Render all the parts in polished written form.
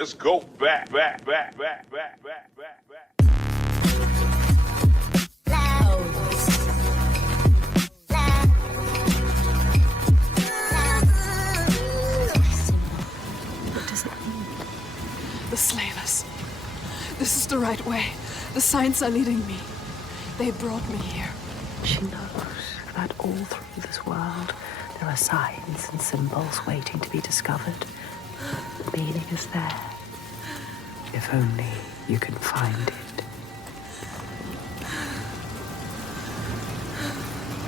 Let's go back. What does it mean? The slavers. This is the right way. The signs are leading me. They brought me here. She knows that all through this world there are signs and symbols waiting to be discovered. The meaning is there. If only you can find it.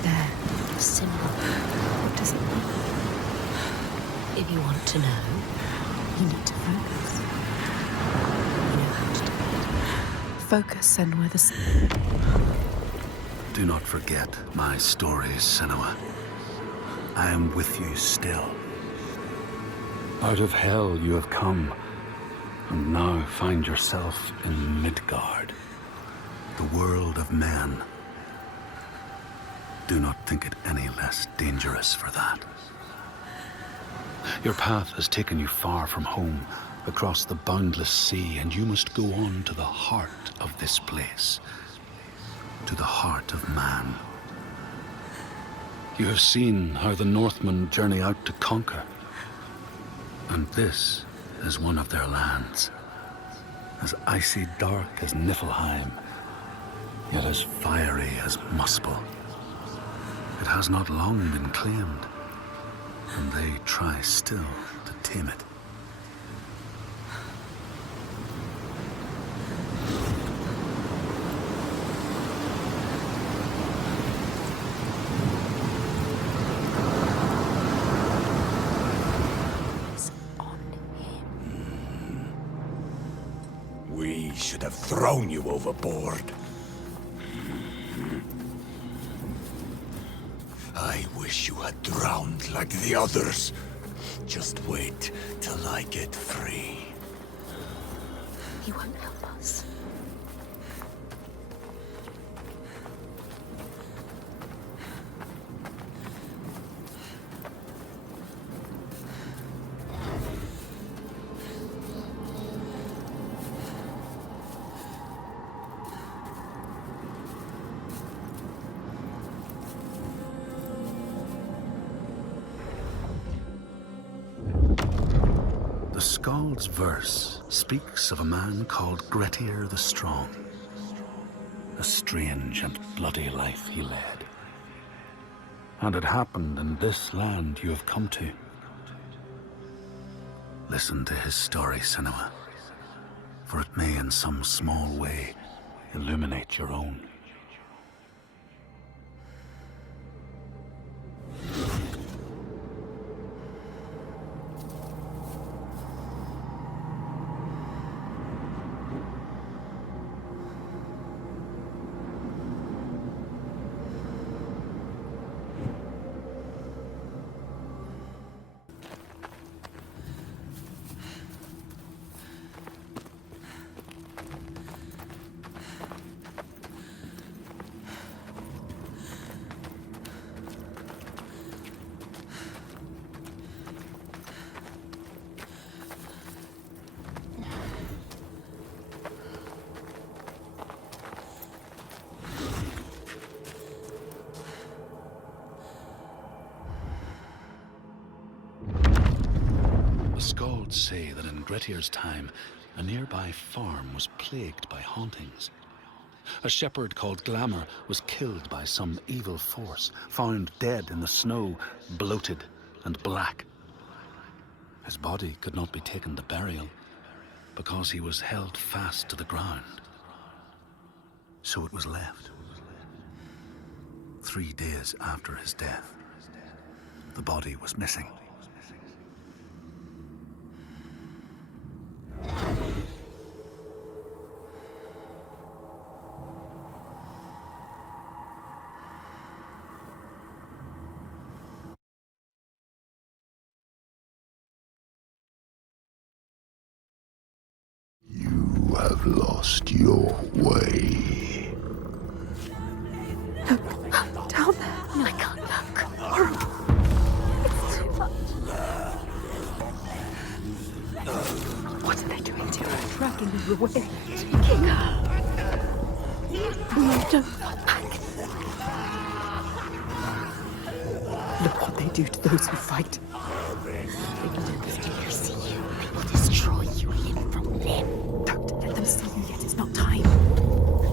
There, a symbol. What does it mean? If you want to know, you need to focus. You know how to do it. Focus, Senua the... Do not forget my stories, Senua. I am with you still. Out of hell you have come, and now find yourself in Midgard, the world of men. Do not think it any less dangerous for that. Your path has taken you far from home, across the boundless sea, and you must go on to the heart of this place, to the heart of man. You have seen how the Northmen journey out to conquer, and this is one of their lands, as icy dark as Niflheim, yet as fiery as Muspel. It has not long been claimed, and they try still to tame it. We should have thrown you overboard. I wish you had drowned like the others. Just wait till I get free. He won't help us. The Skald's verse speaks of a man called Grettir the Strong. A strange and bloody life he led. And it happened in this land you have come to. Listen to his story, Senua, for it may in some small way illuminate your own. Skalds say that in Grettir's time, a nearby farm was plagued by hauntings. A shepherd called Glamour was killed by some evil force, found dead in the snow, bloated and black. His body could not be taken to burial because he was held fast to the ground. So it was left. 3 days after his death, the body was missing. You have lost your way. Look, down there. I can't look. Horrible. It's too much. What are they doing? taking you away. Taking her. No, don't fight back. Look what they do to those who fight. They don't steal see you. They will destroy you limb from limb. Don't let them see you yet. It's not time.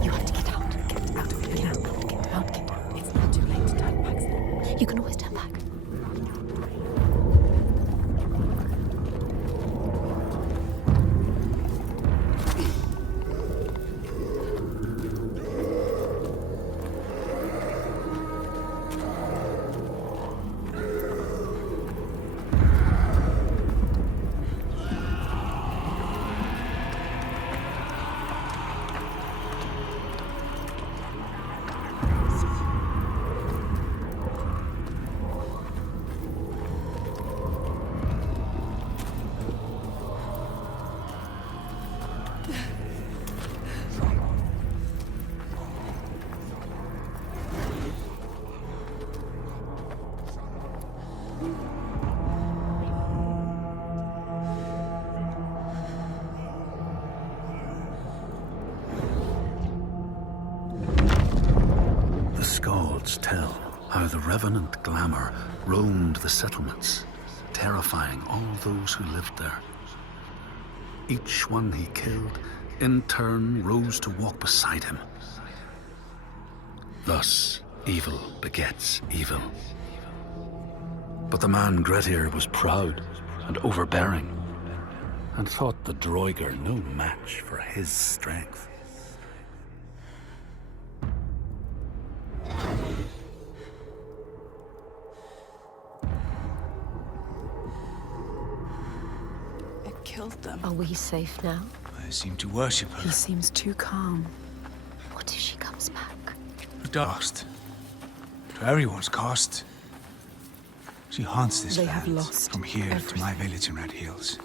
You have to get out. Get out of here now. Get out, get out. It's not too late to turn back. You can always turn back. Tell how the revenant Glamour roamed the settlements, terrifying all those who lived there. Each one he killed, in turn, rose to walk beside him. Thus, evil begets evil. But the man Grettir was proud and overbearing, and thought the Droiger no match for his strength. Killed them. Are we safe now? I seem to worship her. He seems too calm. What if she comes back? Her dust. To everyone's cost. She haunts this They land. have lost From here to everything. my village in Red Hills.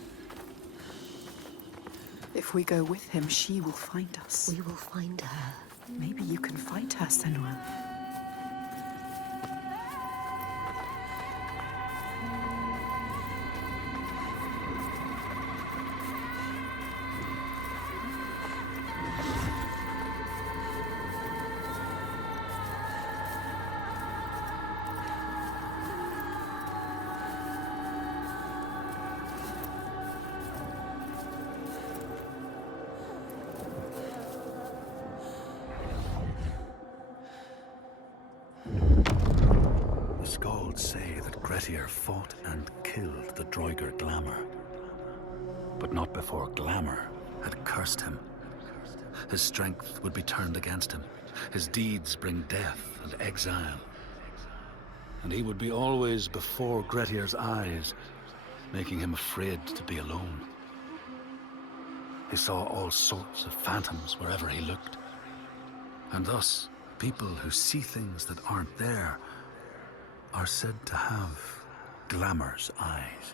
If we go with him, she will find us. We will find her. Maybe you can fight her, Senua. The Skalds say that Grettir fought and killed the Droiger Glamour. But not before Glamour had cursed him. His strength would be turned against him. His deeds bring death and exile. And he would be always before Grettir's eyes, making him afraid to be alone. He saw all sorts of phantoms wherever he looked. And thus, people who see things that aren't there are said to have Glamour's eyes.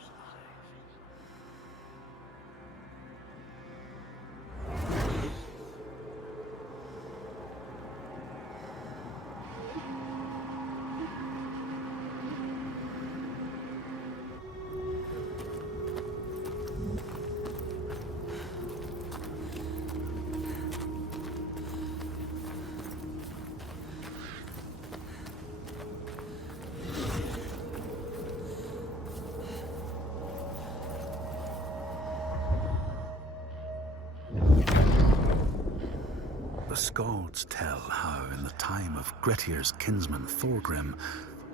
The Skalds tell how, in the time of Grettir's kinsman Thorgrim,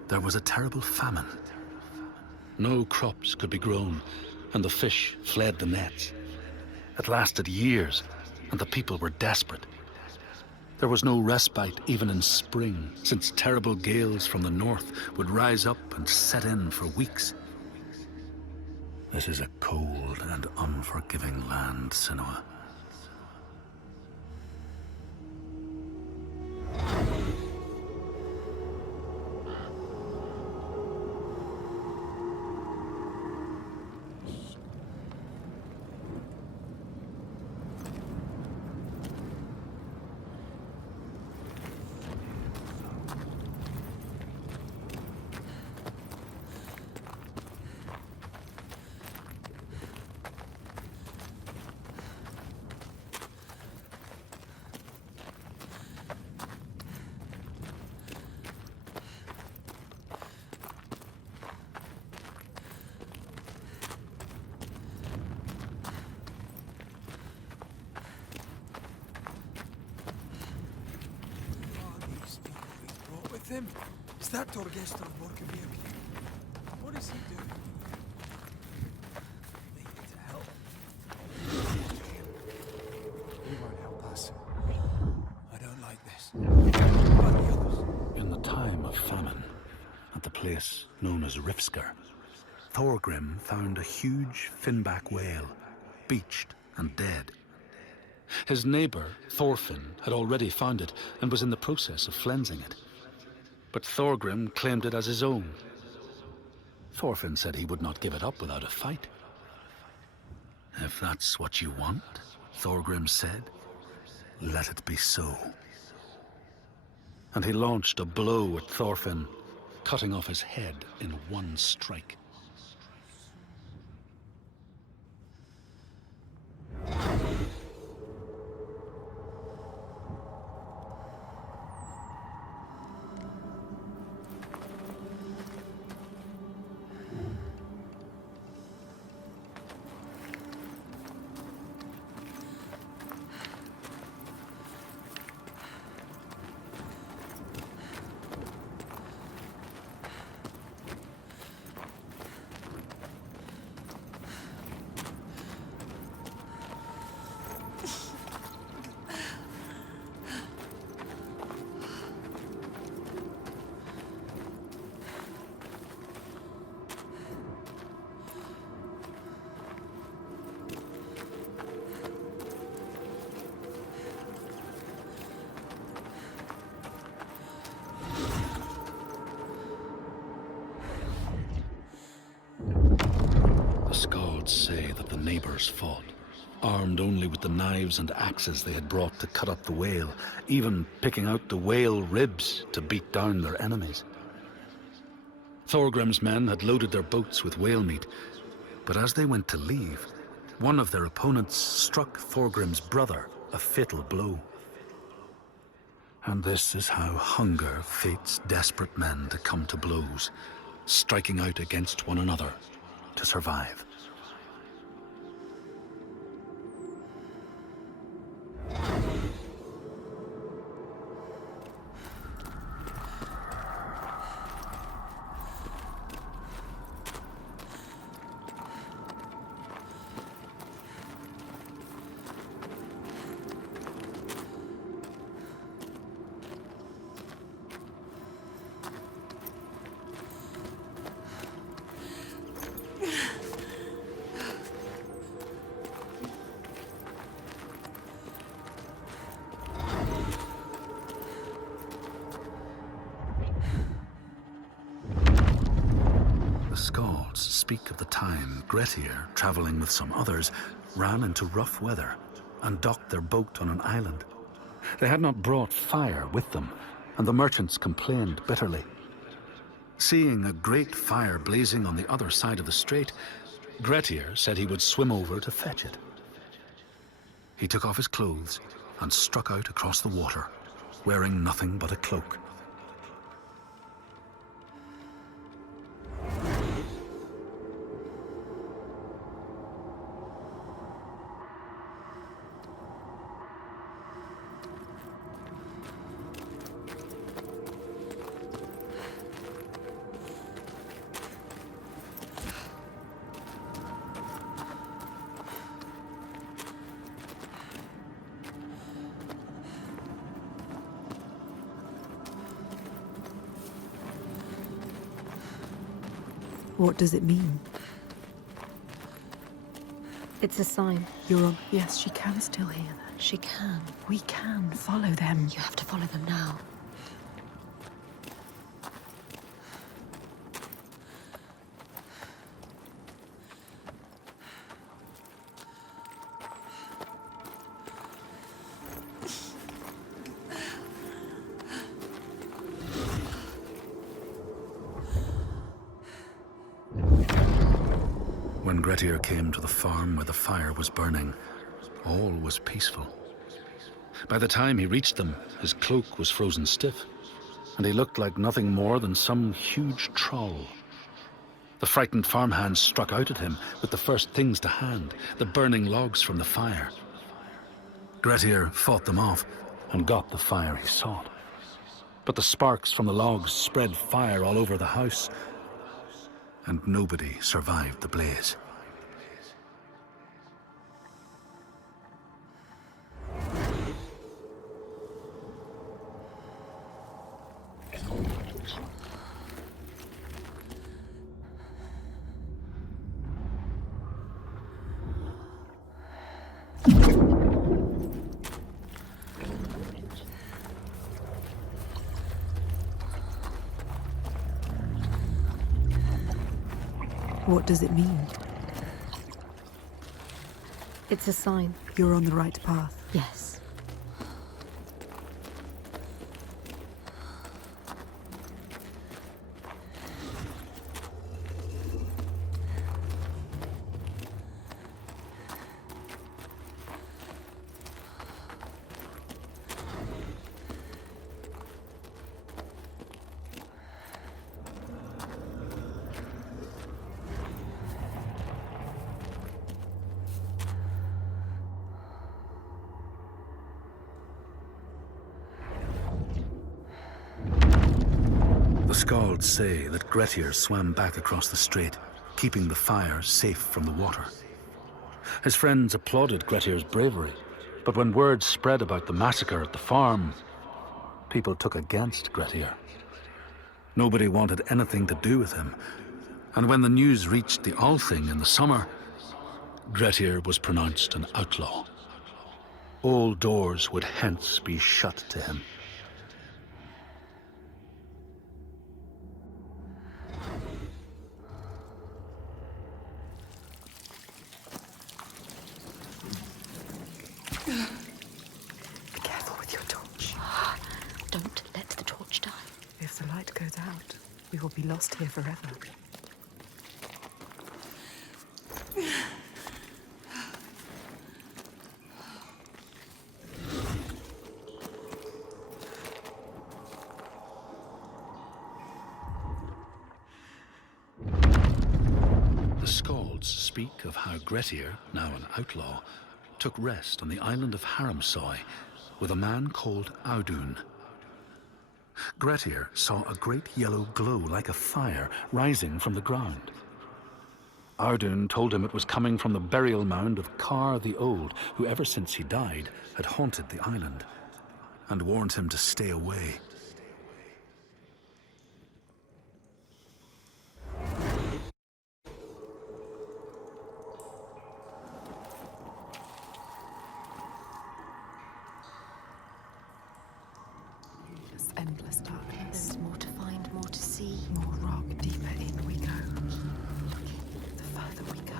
there was a terrible famine. No crops could be grown, and the fish fled the nets. It lasted years, and the people were desperate. There was no respite even in spring, since terrible gales from the north would rise up and set in for weeks. This is a cold and unforgiving land, Senua. with him? Is that Torgestor working here? What is he doing? They need to help. He won't help us. I don't like this. What about the others? In the time of famine, at the place known as Rifsker, Thorgrim found a huge finback whale, beached and dead. His neighbour, Thorfinn, had already found it and was in the process of flensing it. But Thorgrim claimed it as his own. Thorfinn said he would not give it up without a fight. If that's what you want, Thorgrim said, let it be so. And he launched a blow at Thorfinn, cutting off his head in one strike. Say that the neighbors fought, armed only with the knives and axes they had brought to cut up the whale, even picking out the whale ribs to beat down their enemies. Thorgrim's men had loaded their boats with whale meat, but as they went to leave, one of their opponents struck Thorgrim's brother a fatal blow. And this is how hunger fates desperate men to come to blows, striking out against one another to survive. Skalds speak of the time Grettir, traveling with some others, ran into rough weather and docked their boat on an island. They had not brought fire with them, and the merchants complained bitterly. Seeing a great fire blazing on the other side of the strait, Grettir said he would swim over to fetch it. He took off his clothes and struck out across the water, wearing nothing but a cloak. What does it mean? It's a sign. You're on. Yes, she can still hear that. She can. We can follow them. You have to follow them now. When Grettir came to the farm where the fire was burning, all was peaceful. By the time he reached them, his cloak was frozen stiff, and he looked like nothing more than some huge troll. The frightened farmhands struck out at him with the first things to hand, the burning logs from the fire. Grettir fought them off and got the fire he sought. But the sparks from the logs spread fire all over the house, and nobody survived the blaze. What does it mean? It's a sign. You're on the right path. Yes. The Skalds say that Grettir swam back across the strait, keeping the fire safe from the water. His friends applauded Grettir's bravery, but when word spread about the massacre at the farm, people took against Grettir. Nobody wanted anything to do with him, and when the news reached the Althing in the summer, Grettir was pronounced an outlaw. All doors would hence be shut to him. Be careful with your torch. Don't let the torch die. If the light goes out, we will be lost here forever. The Skalds speak of how Grettir, now an outlaw, took rest on the island of Haramsoy with a man called Audun. Grettir saw a great yellow glow like a fire rising from the ground. Audun told him it was coming from the burial mound of Kar the Old, who ever since he died had haunted the island, and warned him to stay away. Just endless darkness. There's more to find, more to see. More rock, deeper in we go. The further we go.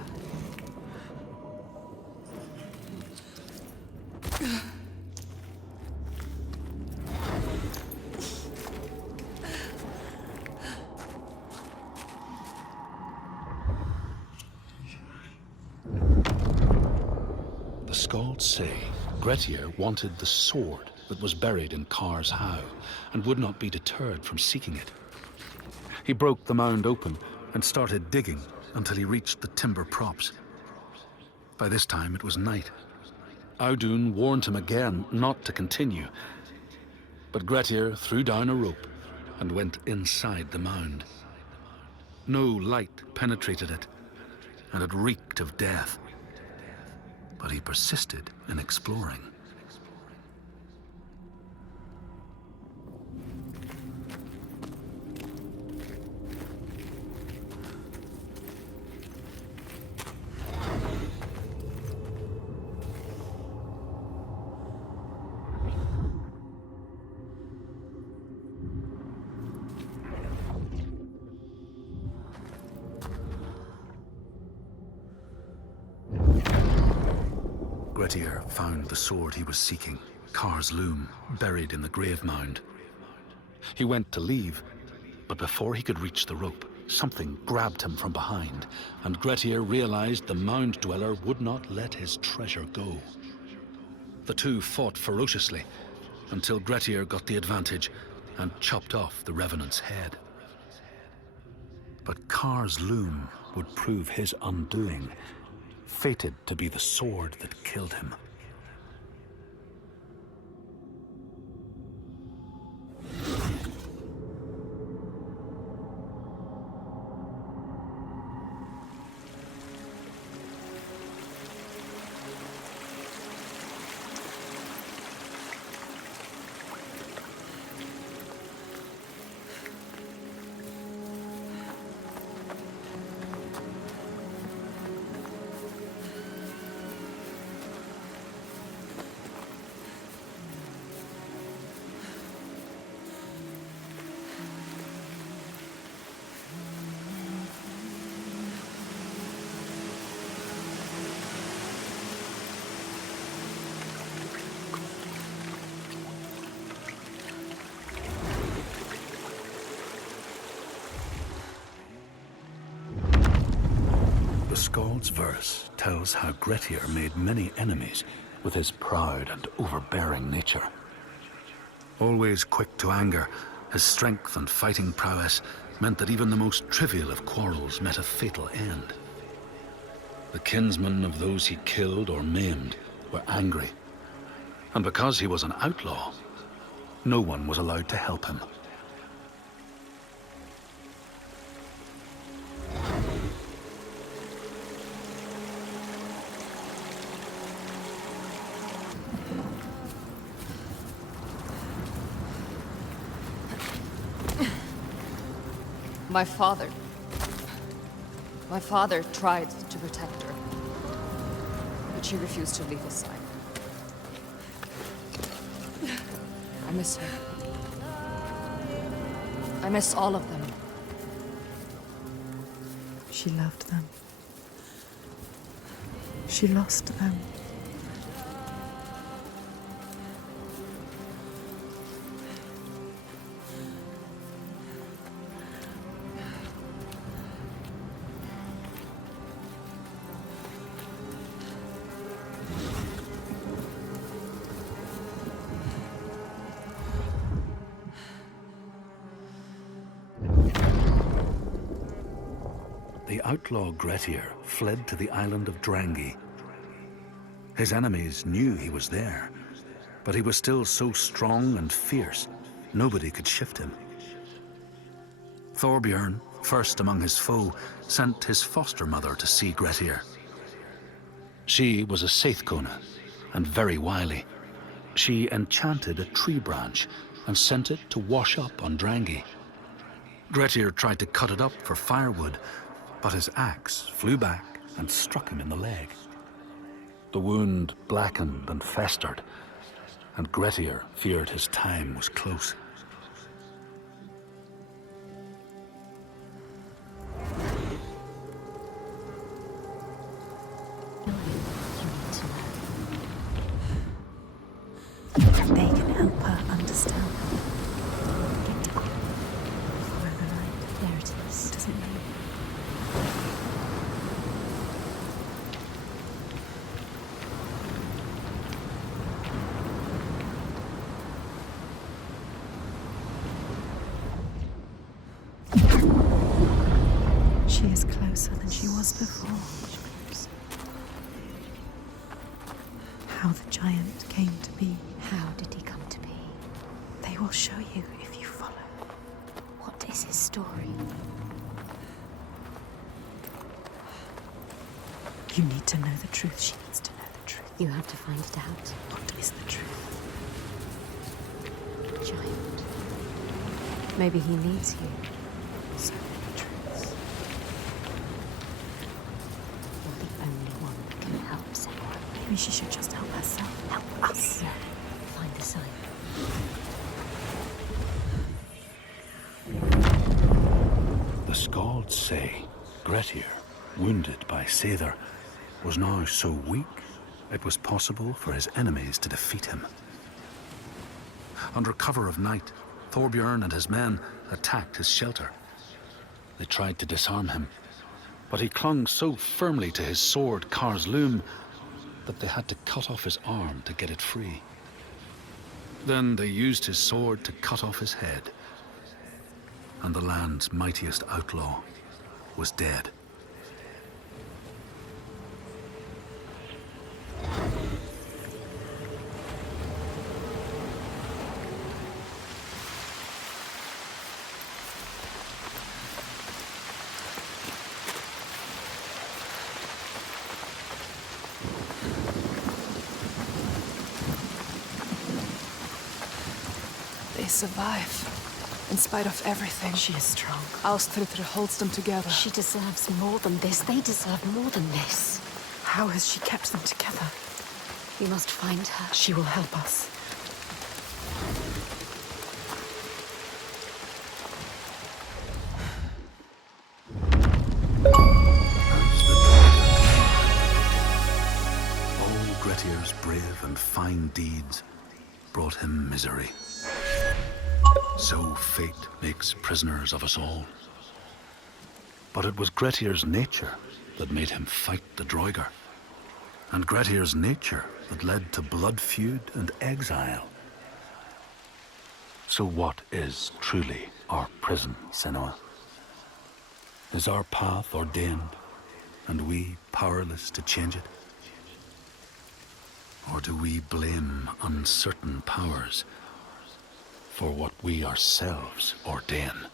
The Skalds say Grettir wanted the sword that was buried in Kar's How, and would not be deterred from seeking it. He broke the mound open and started digging until he reached the timber props. By this time it was night. Audun warned him again not to continue, but Grettir threw down a rope and went inside the mound. No light penetrated it, and it reeked of death. But he persisted in exploring. Grettir found the sword he was seeking, Kar's loom, buried in the grave mound. He went to leave, but before he could reach the rope, something grabbed him from behind, and Grettir realized the mound dweller would not let his treasure go. The two fought ferociously until Grettir got the advantage and chopped off the revenant's head. But Kar's loom would prove his undoing, fated to be the sword that killed him. Skald's verse tells how Grettir made many enemies with his proud and overbearing nature. Always quick to anger, his strength and fighting prowess meant that even the most trivial of quarrels met a fatal end. The kinsmen of those he killed or maimed were angry, and because he was an outlaw, no one was allowed to help him. My father tried to protect her, but she refused to leave his side. I miss her. I miss all of them. She loved them. She lost them. The outlaw Grettir fled to the island of Drangi. His enemies knew he was there, but he was still so strong and fierce, nobody could shift him. Thorbjorn, first among his foe, sent his foster mother to see Grettir. She was a Seithkona, and very wily. She enchanted a tree branch and sent it to wash up on Drangi. Grettir tried to cut it up for firewood, but his axe flew back and struck him in the leg. The wound blackened and festered, and Grettir feared his time was close. They can help her understand. Follow the light. There it is. What does it mean? She is closer than she was before. How the giant came to be. How did he come to be? They will show you if you follow. What is his story? You need to know the truth. She needs to know the truth. You have to find it out. What is the truth? Giant. Maybe he needs you. So many truths. You're the only one that can help Senua. Maybe she should just help herself. Help us. No. Find the sign. The Skalds say Grettir, wounded by Seithr, was now so weak it was possible for his enemies to defeat him. Under cover of night, Thorbjorn and his men attacked his shelter. They tried to disarm him, but he clung so firmly to his sword, Kar's loom, that they had to cut off his arm to get it free. Then they used his sword to cut off his head, and the land's mightiest outlaw was dead. They survive. In spite of everything. She is strong. Ástríðr holds them together. She deserves more than this. They deserve more than this. How has she kept them together? We must find her. She will help us. All Grettir's brave and fine deeds brought him misery. So fate makes prisoners of us all. But it was Grettir's nature that made him fight the Droigar, and Grettir's nature that led to blood feud and exile. So what is truly our prison, Senua? Is our path ordained, and we powerless to change it? Or do we blame uncertain powers for what we ourselves ordain?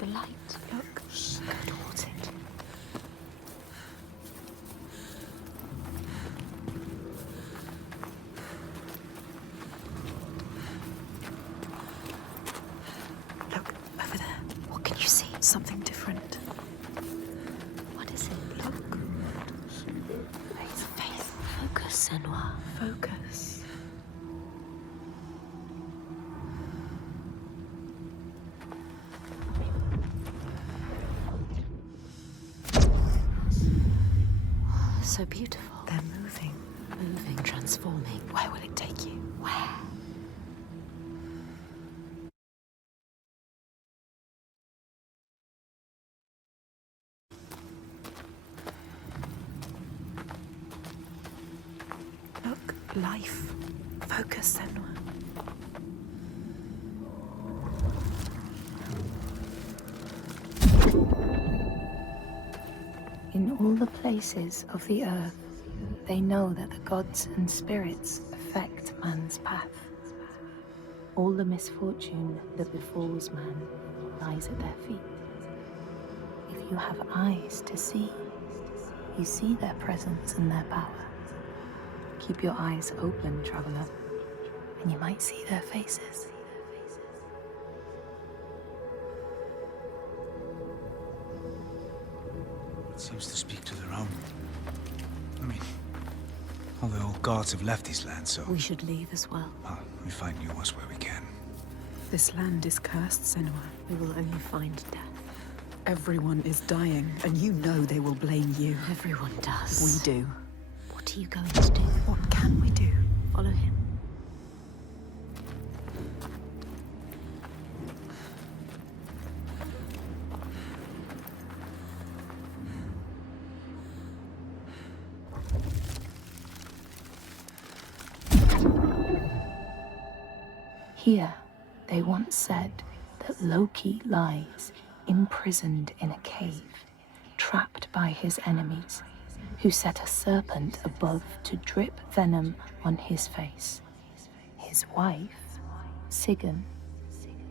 The light, look. Go towards it. Look, over there. What can you see? Something different. What is it? Look. Faith. Focus, Senua. Focus. So beautiful. They're moving. Moving, transforming. Where will it take you? Where? Look, life. Focus, Senua. In all the places of the earth, they know that the gods and spirits affect man's path. All the misfortune that befalls man lies at their feet. If you have eyes to see, you see their presence and their power. Keep your eyes open, traveler, and you might see their faces. It seems to speak to their own. I mean, all the old gods have left these lands, so... We should leave as well. Well, we find new ones where we can. This land is cursed, Senua. We will only find death. Everyone is dying, and you know they will blame you. Everyone does. We do. What are you going to do? What can we do? Follow him. Here, they once said that Loki lies imprisoned in a cave, trapped by his enemies, who set a serpent above to drip venom on his face. His wife, Sigyn,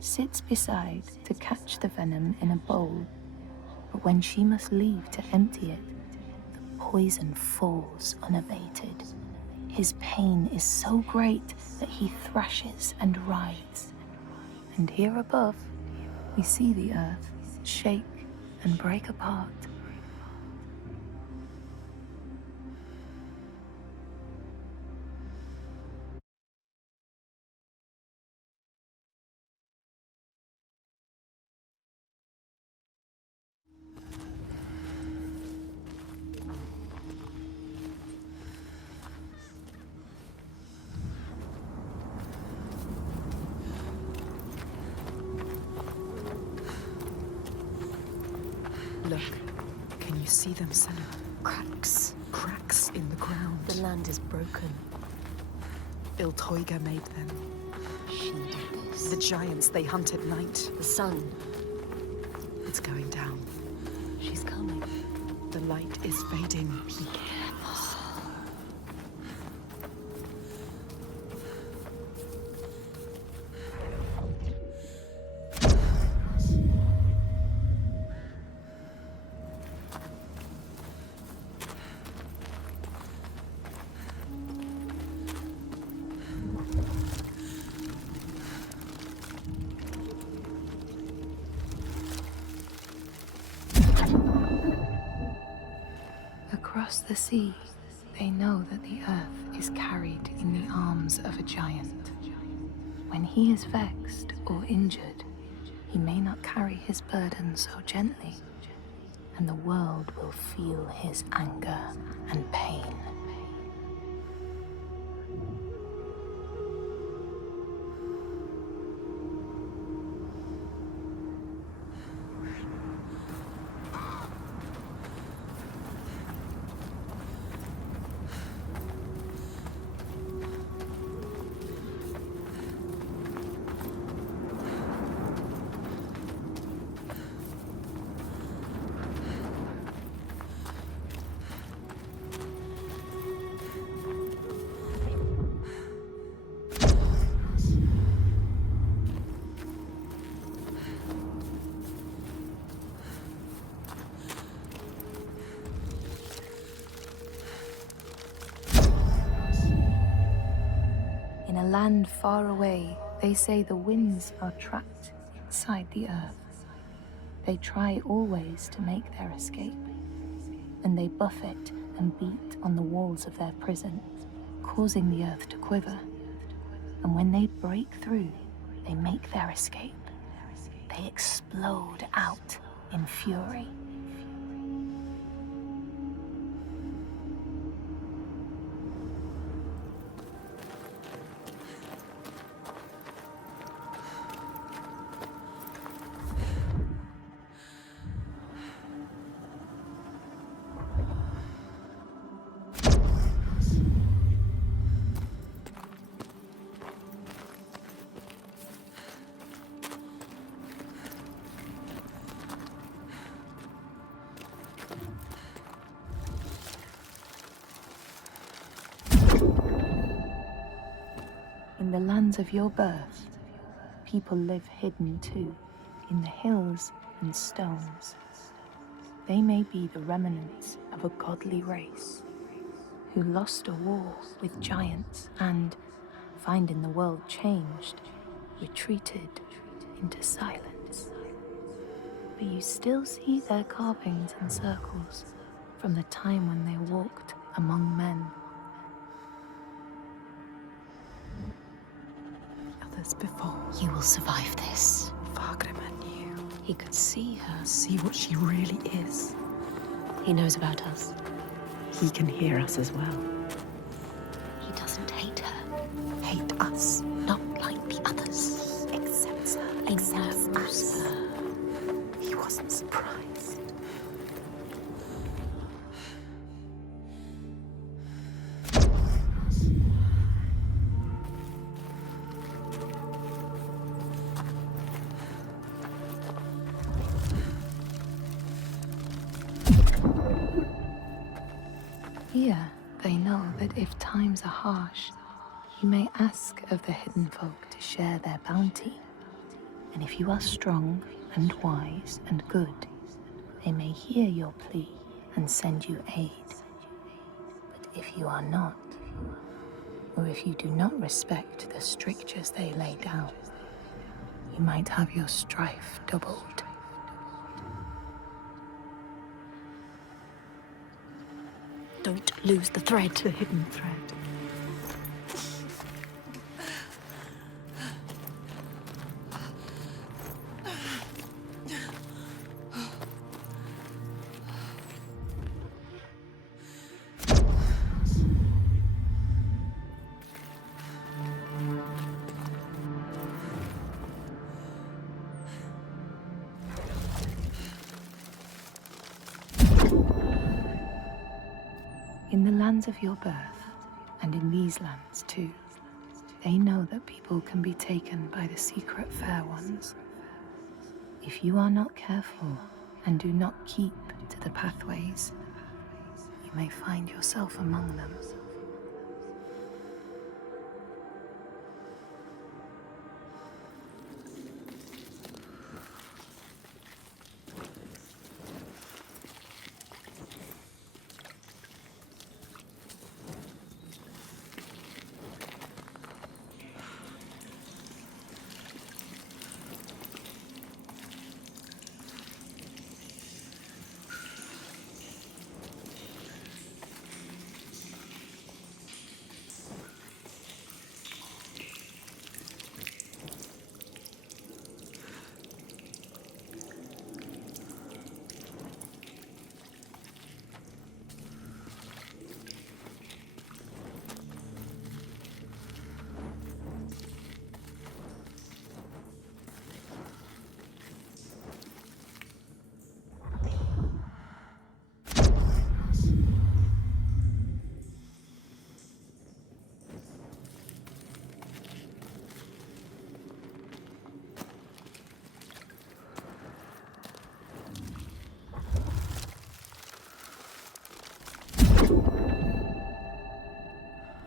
sits beside to catch the venom in a bowl, but when she must leave to empty it, the poison falls unabated. His pain is so great that he thrashes and writhes. And here above, we see the earth, shake and break apart. Look, can you see them, Senua? Cracks. Cracks in the ground. The land is broken. Iltoiga made them. She did this. The giants they hunt at night. The sun. It's going down. She's coming. The light is fading. Be careful. Across the sea, they know that the earth is carried in the arms of a giant. When he is vexed or injured, he may not carry his burden so gently, and the world will feel his anger and pain. In a land far away, they say the winds are trapped inside the earth. They try always to make their escape, and they buffet and beat on the walls of their prison, causing the earth to quiver. And when they break through, they make their escape. They explode out in fury. In the lands of your birth, people live hidden too, in the hills and stones. They may be the remnants of a godly race who lost a war with giants and, finding the world changed, retreated into silence. But you still see their carvings and circles from the time when they walked among men. Others before. You will survive this. Vargrimmar knew. He could see her. See what she really is. He knows about us. He can hear us as well. He doesn't hate her. Hate us. Not like the others. He accepts her. He Accepts knows us. her. He wasn't surprised. Here, they know that if times are harsh, you may ask of the hidden folk to share their bounty. And if you are strong and wise and good, they may hear your plea and send you aid. But if you are not, or if you do not respect the strictures they lay down, you might have your strife doubled. Don't lose the thread. The hidden thread. In the lands of your birth, and in these lands too, they know that people can be taken by the secret fair ones. If you are not careful and do not keep to the pathways, you may find yourself among them.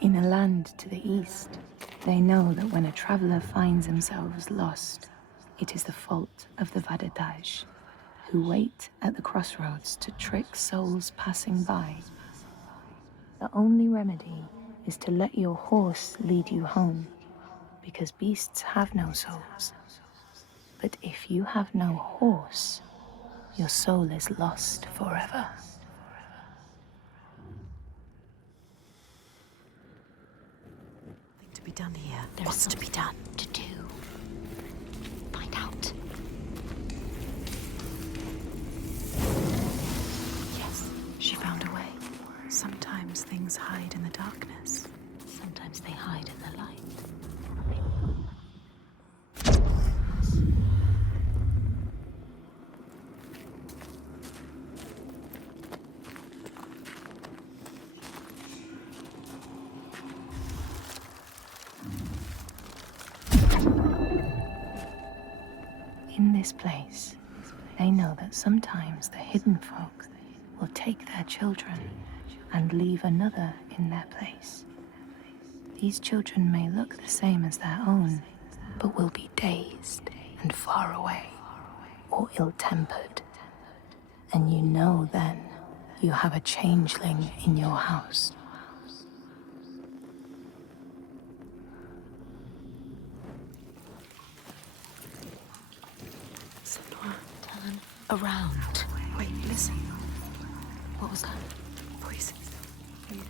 In a land to the east, they know that when a traveler finds themselves lost, it is the fault of the Vadadaj, who wait at the crossroads to trick souls passing by. The only remedy is to let your horse lead you home, because beasts have no souls. But if you have no horse, your soul is lost forever. To be done here. There's to be done, to do. Find out. Yes, she found a way. Sometimes things hide in the darkness. Sometimes they hide in the light. In this place, they know that sometimes the hidden folk will take their children and leave another in their place. These children may look the same as their own, but will be dazed and far away, or ill-tempered. And you know then you have a changeling in your house. Turn around. Wait, listen. What was that? Voices.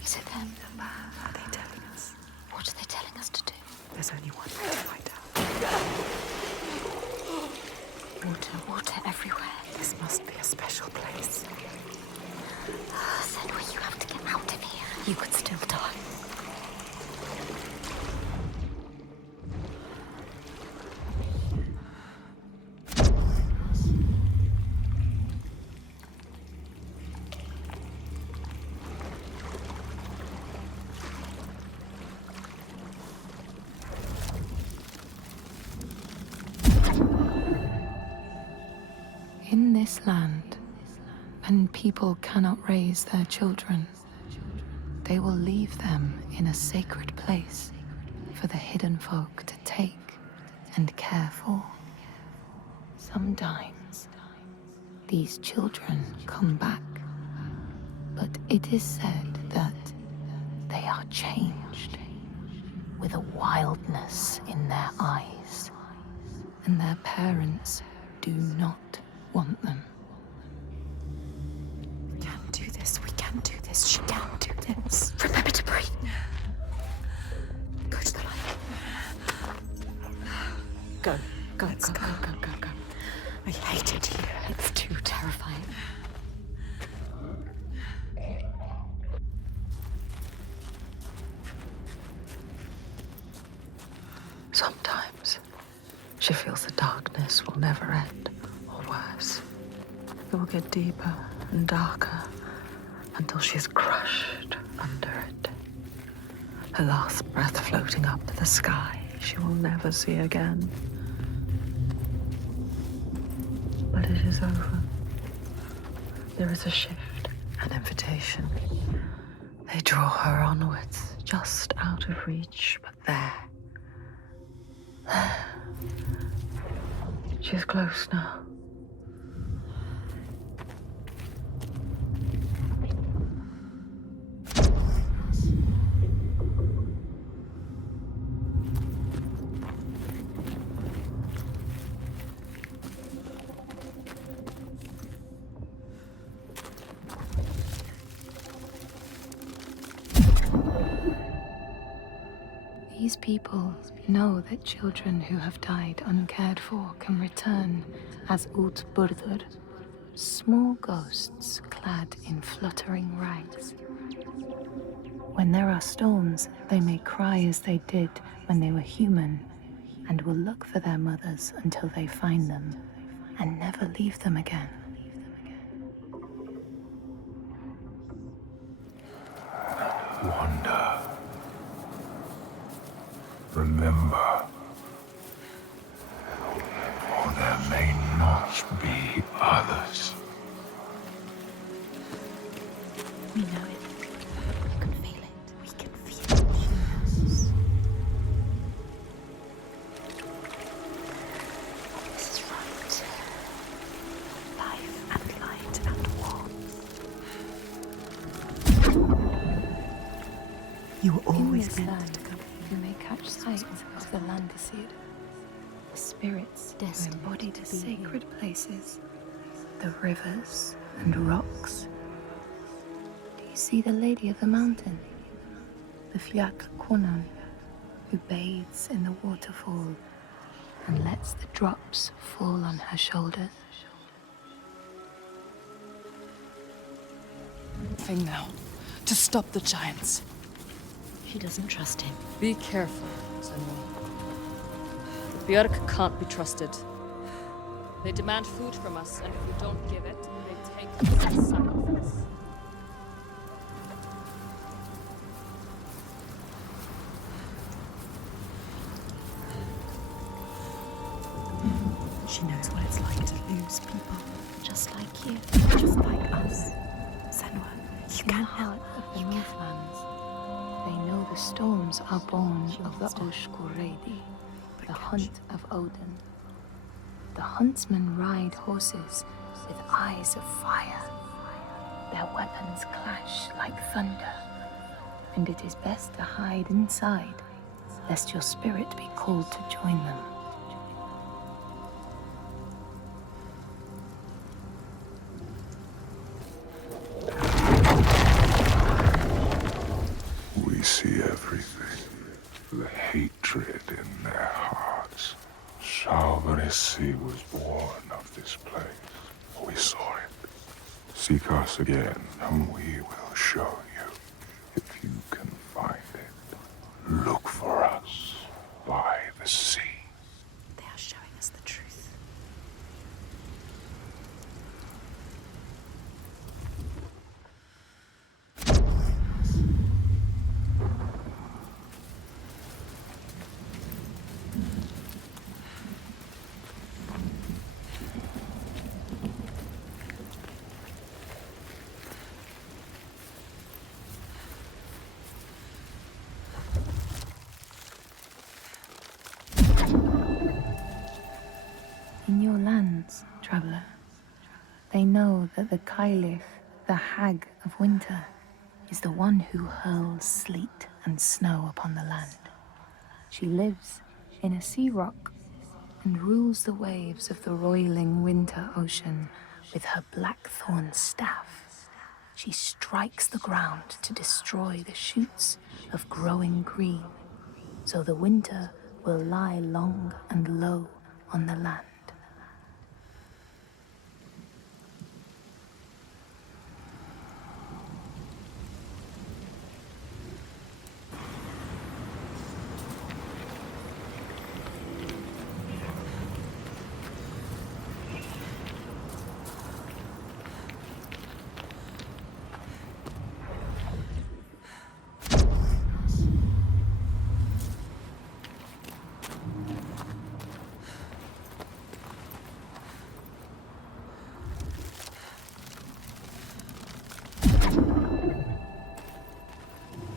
Is it them? Are they telling us? What are they telling us to do? There's only one way to find out. Water everywhere. This must be a special place. Senua, you have to get out of here. You could still die. In this land, when people cannot raise their children, they will leave them in a sacred place for the hidden folk to take and care for. Sometimes these children come back, but it is said that they are changed with a wildness in their eyes, and their parents do not want them. We can do this. We can can do this. She can do this. Remember to breathe. Go to the light. Go. Go. I hate it here. It's too terrifying. Sometimes she feels the darkness will never end, or worse. It will get deeper and darker until she is crushed under it. Her last breath floating up to the sky she will never see again. But it is over. There is a shift, an invitation. They draw her onwards, just out of reach, but there. She's close now. These people know that children who have died uncared for can return as Bulldozer, small ghosts clad in fluttering rags. When there are storms, they may cry as they did when they were human, and will look for their mothers until they find them, and never leave them again. Wonder. Remember. Or there may not be others. We know it. We can feel it. We can feel it. She knows. This is right. Life and light and warmth. You were always meant to come. You may catch sight of the Landesir, the spirits who embodied sacred places, the rivers and rocks. Do you see the Lady of the Mountain, the Fiak Konan, who bathes in the waterfall and lets the drops fall on her shoulders? Thing now, to stop the giants. She doesn't trust him. Be careful, Senua. The Björk can't be trusted. They demand food from us, and if we don't give it, they take us as sacrifice. She knows what it's like to lose people. Just like you. Just like us. Senua, you can't help. The Northlands. They know the storms are born of the Oshkuredi, the hunt of Odin. The huntsmen ride horses with eyes of fire. Their weapons clash like thunder, and it is best to hide inside, lest your spirit be called to join them. We see everything. The hatred in their hearts. Salvaresi was born of this place. We saw it. Seek us again, and we will show you. If you can find it, look for us by the sea. They are showing us the truth. In your lands, traveler, they know that the Kailich, the hag of winter, is the one who hurls sleet and snow upon the land. She lives in a sea rock and rules the waves of the roiling winter ocean with her blackthorn staff. she strikes the ground to destroy the shoots of growing green, so the winter will lie long and low on the land.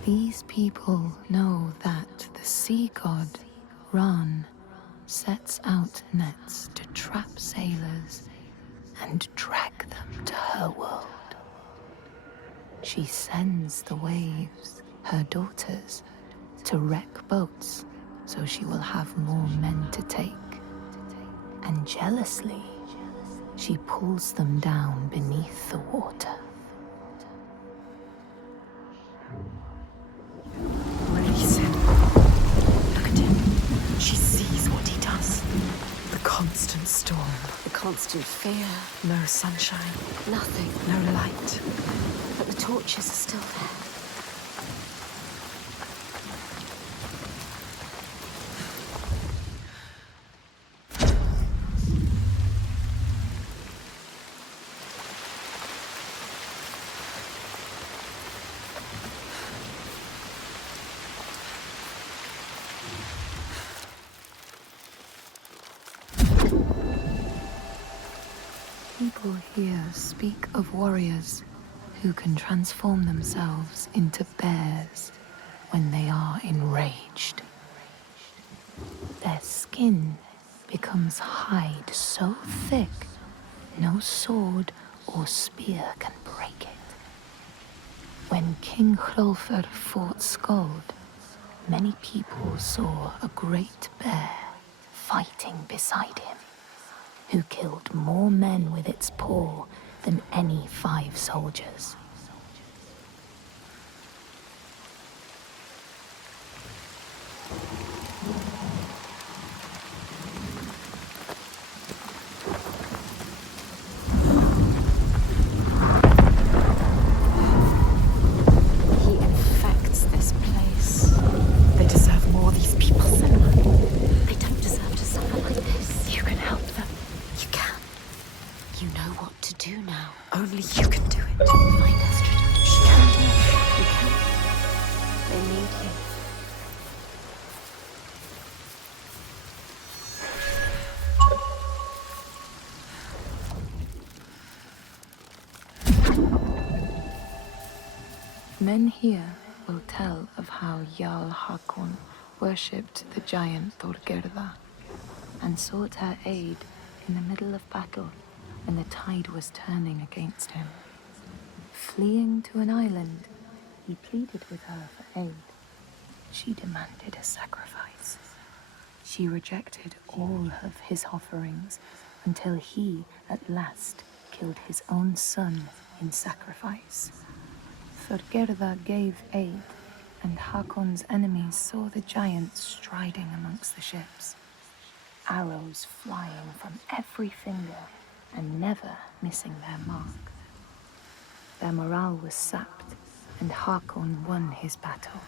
These people know that the sea god, Ran, sets out nets to trap sailors and drag them to her world. She sends the waves, her daughters, to wreck boats so she will have more men to take. And jealously, she pulls them down beneath the water. Release him. Look at him. She sees what he does. The constant storm. The constant fear. No sunshine. Nothing. No light. But the torches are still there. People here speak of warriors who can transform themselves into bears when they are enraged. Their skin becomes hide so thick no sword or spear can break it. When King Hrolfr fought Skuld, many people saw a great bear fighting beside him, who killed more men with its paw than any 5 soldiers. He infects this place. They deserve more, these people, Senua. They don't deserve to suffer like this. You can help them. You can. You know what to do now. Only you can do it. Find Estrid. She can do it. You can. They need you. Men here will tell of how Jarl Hakon worshipped the giant Thorgerða and sought her aid in the middle of battle when the tide was turning against him. Fleeing to an island, he pleaded with her for aid. She demanded a sacrifice. She rejected all of his offerings until he, at last, killed his own son in sacrifice. Thorgerða gave aid, and Hakon's enemies saw the giant striding amongst the ships, arrows flying from every finger and never missing their mark. Their morale was sapped, and Hakon won his battle.